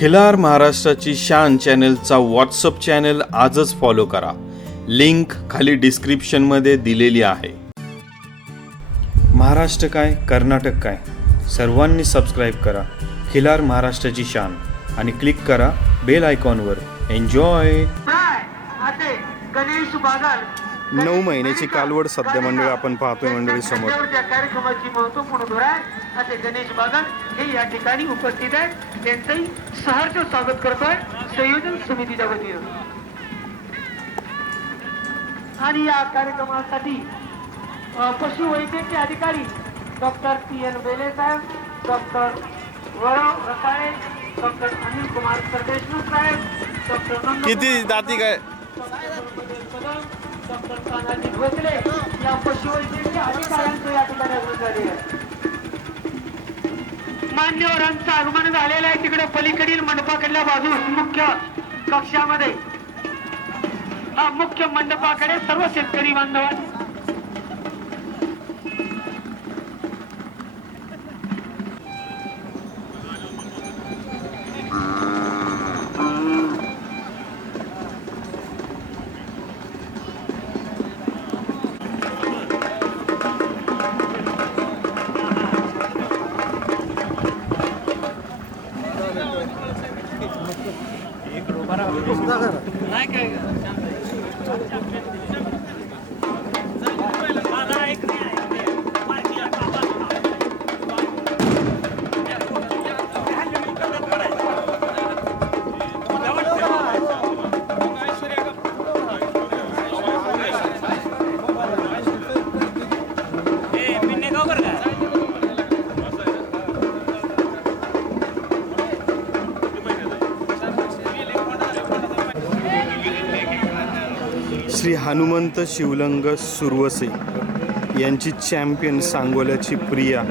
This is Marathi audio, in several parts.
खिलार महाराष्ट्राची शान चॅनलचा व्हॉट्सअप चॅनल आजच फॉलो करा. लिंक खाली डिस्क्रिप्शनमध्ये दिलेली आहे. महाराष्ट्र काय, कर्नाटक काय, सर्वांनी सबस्क्राईब करा खिलार महाराष्ट्राची शान आणि क्लिक करा बेल आयकॉनवर. एन्जॉय. 9 महिन्याची कालवड सध्या मंडळी आपण पाहतोय मंडळी समोर. कार्यक्रमाची महत्वपूर्ण धोरण असे गणेश बागल हे या ठिकाणी उपस्थित आहेत. त्यांचंही सहर्ष स्वागत करतोय संयोजन समितीच्या वतीनं. आणि या कार्यक्रमासाठी पशुवैद्यकीय अधिकारी डॉक्टर P.N. बेले साहेब, डॉक्टर वैभव रसाळे, डॉक्टर अनिल कुमार सरदेशमुख साहेब, डॉक्टर किती दाती काय डॉक्टर तानाजी भोसले या पशुवैद्यकीय अधिकाऱ्यांचं या ठिकाणी आगमन झालेलं आहे. मान्यवरांचं आगमन झालेलं आहे. तिकडे पलीकडील मंडपाकडल्या बाजूस मुख्य कक्षामध्ये मुख्य मंडपाकडे सर्व शेतकरी बांधवांनी श्री हनुमंत शिवलिंग सुरवसे यांची चॅम्पियन सांगोल्याची प्रिया,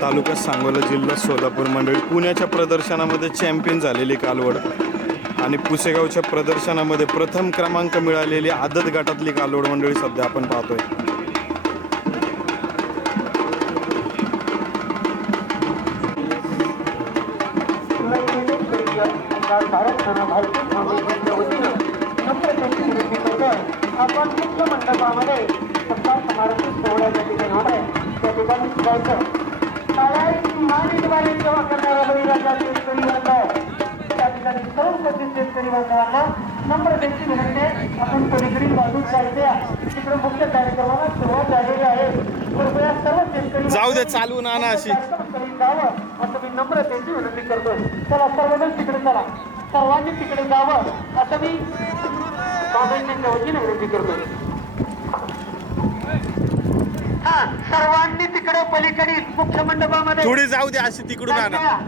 तालुका सांगोला, जिल्हा सोलापूर मंडळी. पुण्याच्या प्रदर्शनामध्ये चॅम्पियन झालेली कालवड आणि पुसेगावच्या प्रदर्शनामध्ये प्रथम क्रमांक मिळालेली आदत गटातली कालवड मंडळी सध्या आपण पाहतोय. आपण मुख्य मंडपामध्ये सत्कार समारंभ सोहळ्याच्या ठिकाणी होत आहे. त्या ठिकाणी जायचं. मानिकवाडी सेवा करणारा बळीराजा शेतकरी बांधव, त्या ठिकाणी सर्व उपस्थित शेतकरी बांधवांना नम्र त्यांची विनंती आहे. आपण पलीकडील बाजूस जायचं. तिकडे मुख्य कार्यक्रमाला सुरुवात झालेली आहे. कृपया सर्व शेतकरी जाऊ दे, चालू ना अशी जावं असं मी नम्र त्यांची विनंती करतोय. चला सर्वजण तिकडे चला, सर्वांनी तिकडे जावं असं मी बाबांच्या वतीने विनंती करतोय. सर्वांनी तिकडे पलीकडील मुख्य मंडपामध्ये थोडी जाऊ दे, अशी तिकडून आणा.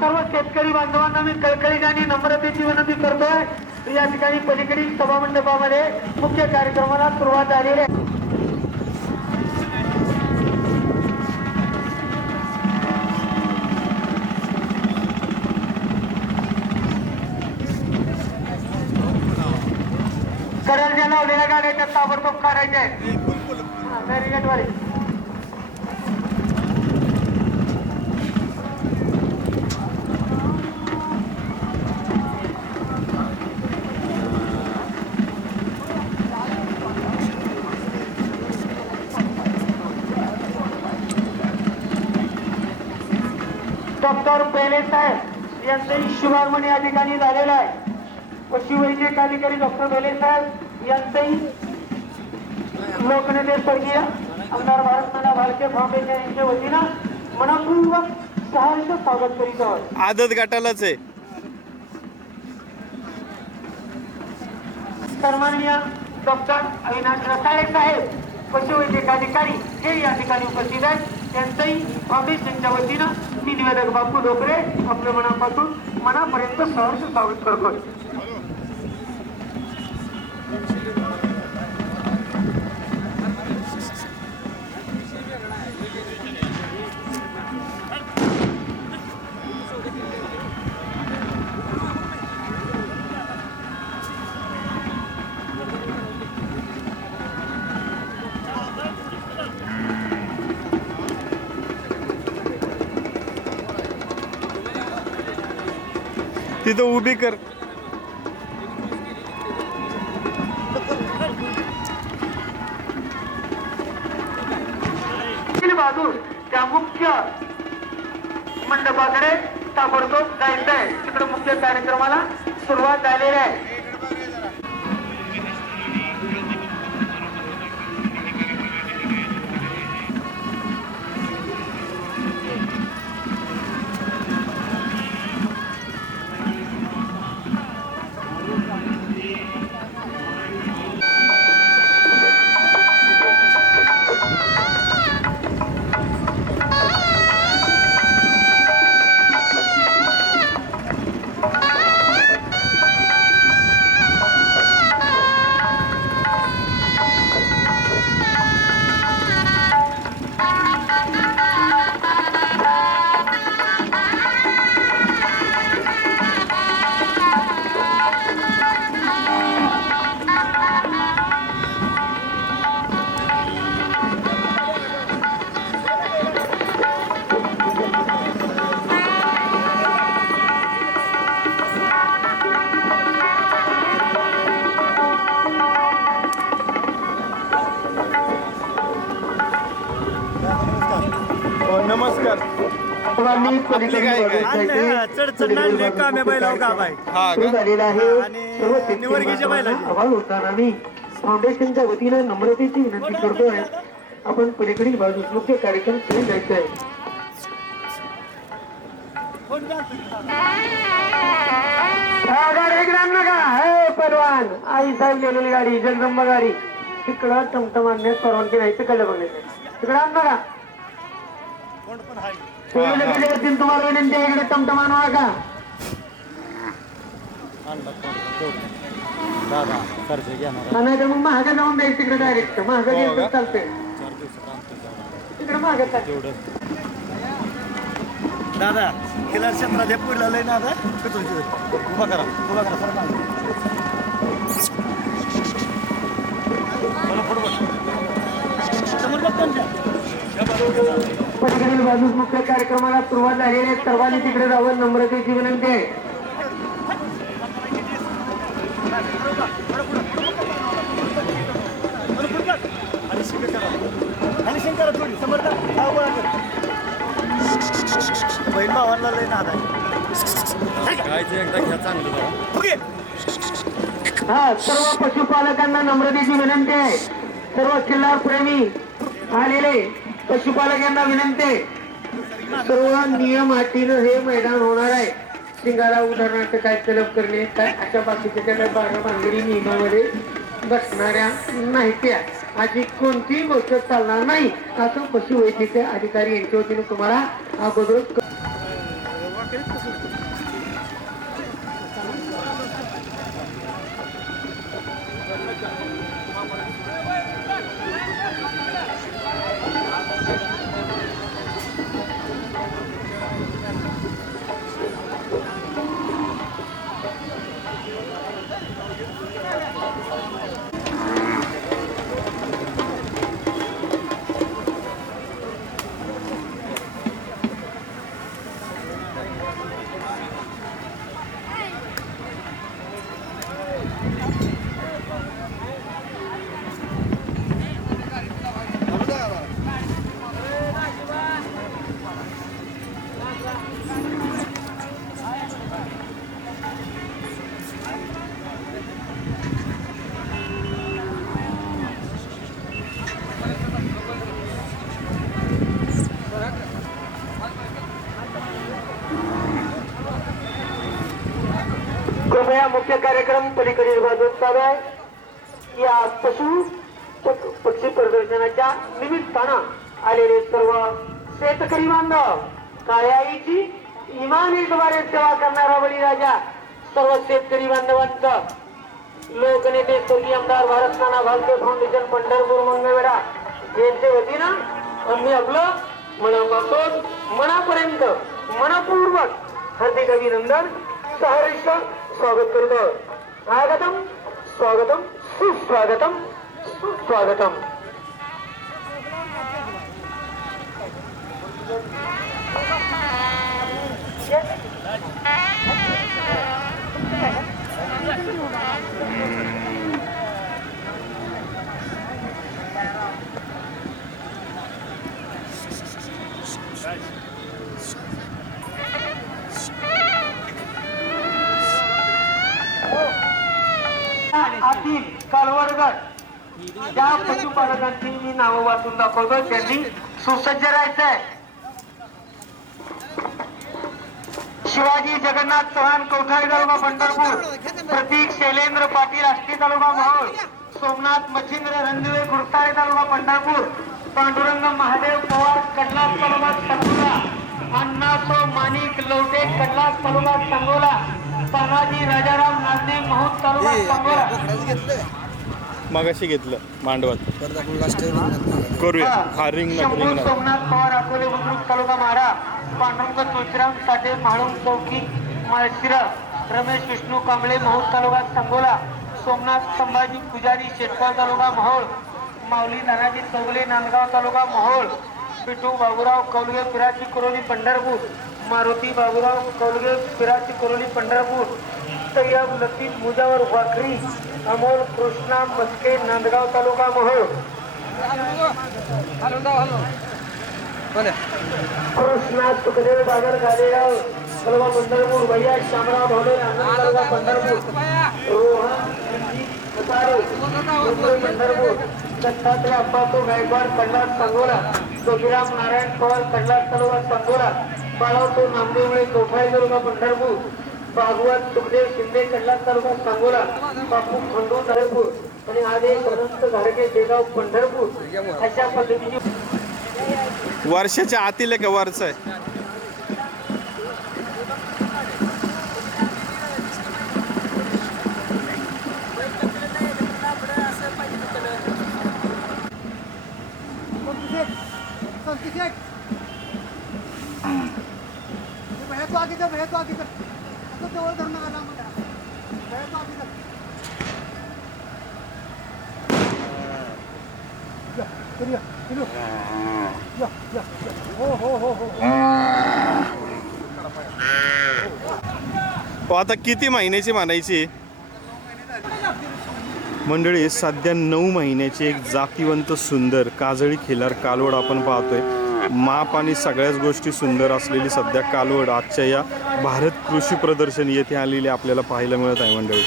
सर्व शेतकरी बांधवांना मी कळकळीने आणि नम्रतेची विनंती करतोय. या ठिकाणी पलीकडील सभा मंडपामध्ये मुख्य कार्यक्रमाला सुरुवात झालेली आहे. कडलच्या लावलेल्या गाड्याच्या ताबडतोब काढायच्या आहेत. बॅरिगेटवाले डॉक्टर बेले साहेब यांचंही शुभागमन या ठिकाणी झालेलं आहे. पशुवैद्यक अधिकारी डॉक्टर बेले साहेब यांचंही लोकनेते स्वर्गीय आमदार भारतनाना भालके फाउंडेशन यांच्या वतीनं मनपूर्वक सहर्ष स्वागत करीत आहोत. आदत गटालाच आहे. सन्माननीय डॉक्टर अविनाश रसाळे साहेब पशुवैद्यक अधिकारी हे या ठिकाणी उपस्थित आहेत. त्यांचंही फाउंडेशनच्या वतीनं मी निवेदक बापू डोकरे आपल्या मनापासून मनापर्यंत सहर्ष स्वागत करतोय. तिथं उभी कर. बाजूस त्या मुख्य मंडपाकडे ताबडतोब जायचं आहे. तिकडे मुख्य कार्यक्रमाला सुरुवात झालेली आहे. नमस्कार. आपली काय हा का? झालेला आहे. सर्व शेतकरी फाउंडेशनच्या वतीनं नम्रतेची विनंती करतोय. आपण पलीकडील बाजूस मुख्य कार्यक्रम सुरू जायचा आहे. पहलवान आई साहेब लिहिलेली गाडी जगदंबा गाडी तिकडं टमटम आणण्यास परवानगी नाही. तिकडलं बघायचं तिकडं आण नका. तुम्हाला विनंती आहे इकडे टमटम आणवा का? नाही तर मग महागा जाऊन द्यायचं तिकडे डायरेक्ट. महागा गेलं चालतंय. तिकडे महागा चालतं. दादा खिलार क्षेत्रात हे पुढला लय ना उभा करा सर. पलीकडील बाजूस मुख्य कार्यक्रमाला सुरुवात झालेली आहे. सर्वांनी तिकडे जावं नम्रतेची विनंती आहे. बहीण भावांना लय नाद आहे. एकदा घ्या चांगलं. हा सर्व पशुपालकांना नम्रतेची विनंती आहे. सर्व खिल्लार प्रेमी आलेले पशुपालक यांना विनंती आहे. सर्व नियम अटीनं हे मैदान होणार आहे. शिंगाला उदाहरणार्थ काय तलब करणे काय अशा बाकीच्या काही बारा भानगडी नियमामध्ये बसणाऱ्या नाहीत. अशी कोणतीही गोष्ट चालणार नाही असं पशुवैद्यकीय अधिकारी यांच्या वतीने तुम्हाला अगोदर कृपया मुख्य कार्यक्रम पलीकडील बाजूस चालू आहे. या पक्षी प्रदर्शनाच्या निमित्तानं आलेले सर्व शेतकरी बांधव काळ्याईची इमानीद्वारे सेवा करणारा बळीराजा सर्व शेतकरी बांधवांचा लोकनेते स्वर्गीय आमदार भारत नाना भालके फाउंडेशन पंढरपूर मंगळवेढा यांच्या वतीनं आम्ही आपलं मनापासून मनापर्यंत मनपूर्वक हार्दिक अभिनंदन सहर्ष स्वागत करतो. स्वागतम स्वागतम सुस्वागतम सुस्वागतम. Yes. असतील कालवडगड त्या पशुपालकांची मी नावं वाचून दाखवतो, त्यांनी सुसज्ज राहायचंय. शिवाजी जगन्नाथ चव्हाण कौठाळी तालुका पंढरपूर, प्रतीक शैलेंद्र पाटील आष्टी तालुका मोहोळ, सोमनाथ मच्छिंद्र रणदिवे खुरताळे तालुका पंढरपूर, पांडुरंग महादेव पवार कडलास तालुका सांगोला, अण्णासो माणिक लवटे कडलास तालुका सांगोला, तानाजी राजाराम नाजने महूद तालुका सांगोला. मगाशी घेतलं मांडवात करूया. हा रिंग शंभू सोमनाथ पवार अकोले बुद्रुक तालुका मारा, पांडुरंग तुळशीराम साठे म्हाळुंग चौकी माळशिरस, रमेश विष्णू कांबळे महूद तालुका सांगोला, सोमनाथ संभाजी पुजारी शेटगाव तालुका मोहोळ, माऊली धनाजी चौगले नांदगाव तालुका मोहोळ, पिटू बाबूराव कौलगे पिराची कुरोली पंढरपूर, मारुती बाबूराव कौलगे पिराची कुरोली पंढरपूर, तय्यब लतीफ मुजावर वाखरी, अमोल कृष्णा मस्के नांदगाव तालुका मोहोळ, कृष्णा सुखदेव बागर गाडेगाव तालुका पंढरपूर, भैया शामराव भोले आनंद तालुका पंढरपूर, रोहन पंढरपूर, दत्तात्रय अप्पातो गायकवाड कडलास सांगोला, जोगीराम नारायण पवार कडलास तालुका सांगोला, बाळावतो नामदेवळे कौठाळी तालुका पंढरपूर, भागवत सुखदेव शिंदे कडलास तालुका सांगोला, बापू खंडू पंढरपूर आणि आदेश अनंत घाडगे बेगाव पंढरपूर. अशा पद्धतीची वर्षाच्या आतील आहे का वरचं आहे? आता किती महिन्याची म्हणायची मंडळी? सध्या 9 महिन्याची एक जातीवंत सुंदर काजळी खिलार कालवड आपण पाहतोय. माप आणि सगळ्याच गोष्टी सुंदर असलेली सध्या कालवड आजच्या या भारत कृषी प्रदर्शन येथे आलेली आपल्याला पाहायला मिळत आहे मंडळी.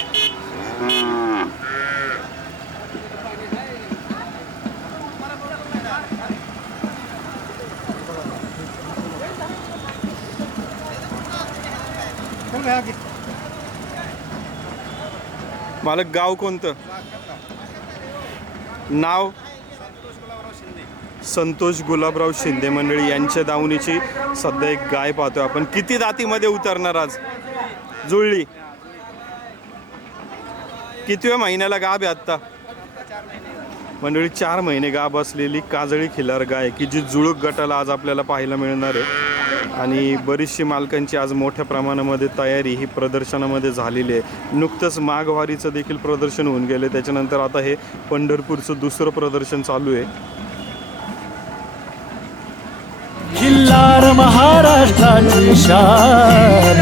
मालक गाव कोणतं? नाव? संतोष गुलाबराव शिंदे मंडळी यांच्या दावणीची सध्या एक गाय पाहतोय आपण. किती दातीमध्ये उतरणार आज? जुळली. कितव्या महिन्याला गाभ आहे आत्ता? मंडळी 4 महिने गाभ असलेली काजळी खिलार गाय की जी जुळूक गटाला आज आपल्याला पाहायला मिळणार आहे. आणि बरीचशी मालकांची आज मोठ्या प्रमाणामध्ये तयारी ही प्रदर्शनामध्ये झालेली आहे. नुकतंच माघवारीचं देखील प्रदर्शन होऊन गेले, त्याच्यानंतर आता हे पंढरपूरचं दुसरं प्रदर्शन चालू आहे. खिल्लार महाराष्ट्राची शान